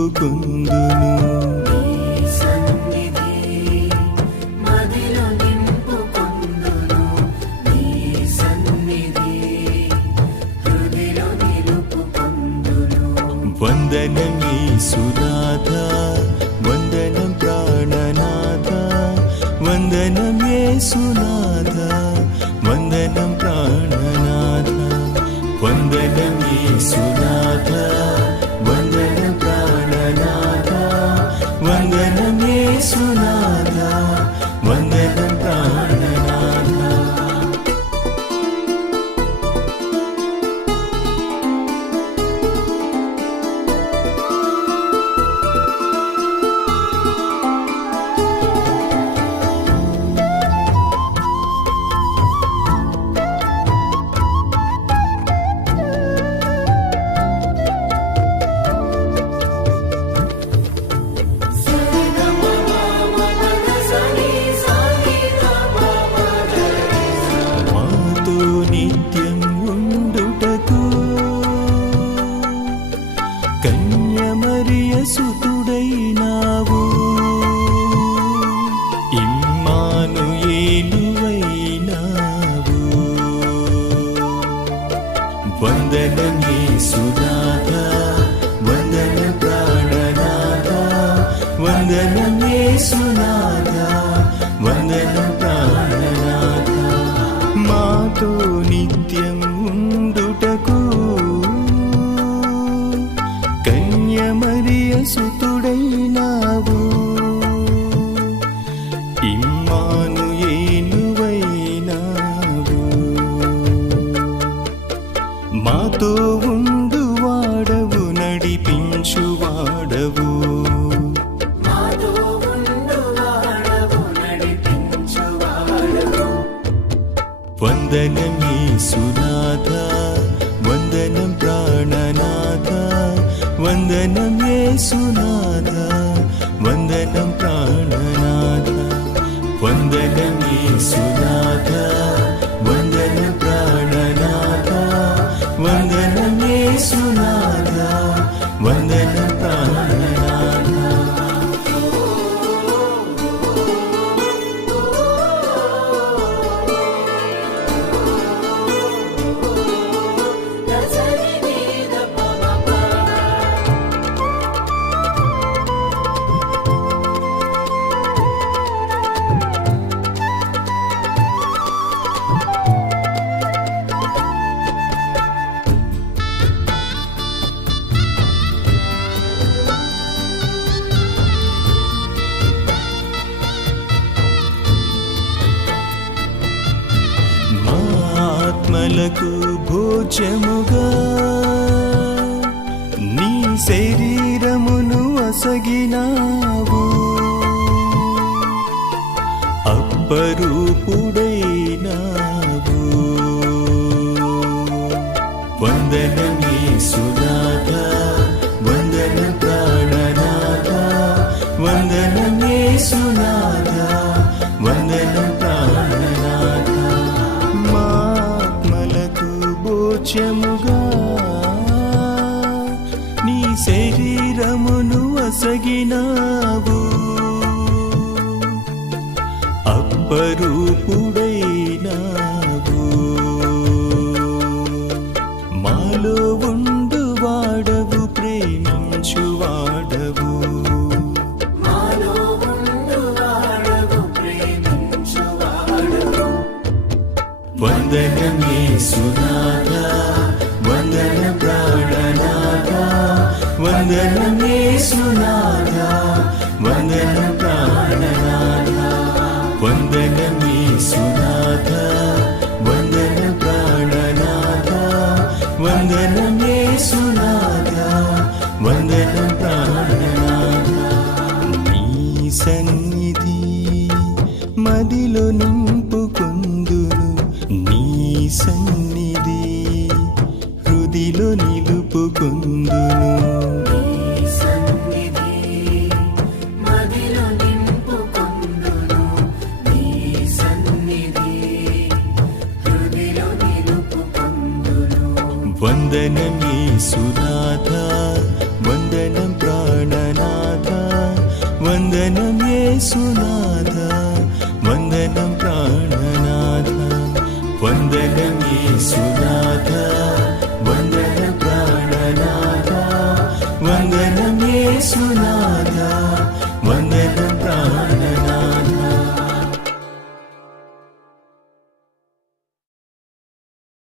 నిలుపుకుందును. వందనం యేసునాథ, వందనం ప్రాణనాథ, వందనం యేసునాథ, వందనం ప్రాణనాథ, వందనం యేసునాథ, వందనం ప్రాణనాథ, వందనం యేసునాథ, వందనం ప్రాణనాథ. కన్యమరియ సుతుడైనావు, ఇమ్మానుయేలువైనావు. వందనం యేసునాథ, వందనం ప్రాణనాథ, వందనం యేసునాథ, వందనం ప్రాణనాథ. మాతో నిత్యం ఉండుటకు కన్యమరియ సుతుడైనావు, ఇమ్మానుయేలువైనావు. మాతో ఉండు వాడవు, నడిపించువాడవు. వందనం యేసునాథ, వందనం ప్రాణనాథ, వందనం యేసునాథ, వందనం ప్రాణనాథ, వందనం యేసునాథ, వందనం ప్రాణనాథ, వందనం యేసునాథ, వందనం ప్రాణనాథ. ఆత్మలకు భోజ్యముగా నీ శరీరమును అసగినావు, అప్పరూపుడైనావు. వందనం యేసునాథ, వందనం ప్రాణనాథ, వందనం యేసునాథ, వందనం ప్రాణనాథ. భోజ్యముగా నీ శరీరమును అసగినావు, అప్పరూపుడైనావు. మాలో ఉండు వాడవు, ప్రేమించువాడవు. వందనం యేసునాథ, వందనం ప్రాణనాథ, వందనం యేసునాథ, వందనం ప్రాణనాథ, వందనం యేసునాథ, వందనం ప్రాణనాథ, వందనం యేసునాథ, వందనం ప్రాణనాథ. నీ సన్నిధి మదిలో నింపుకొందును, నీ సన్నిధి హృదిలో నిలుపుకొందును. వందనం యేసునాథ వందనం ప్రాణనాథ వందనం యేసునాథ వందనం ప్రాణనాథ వందనం యేసునాథ వందనం ప్రాణనాథ వందనం యేసునాథ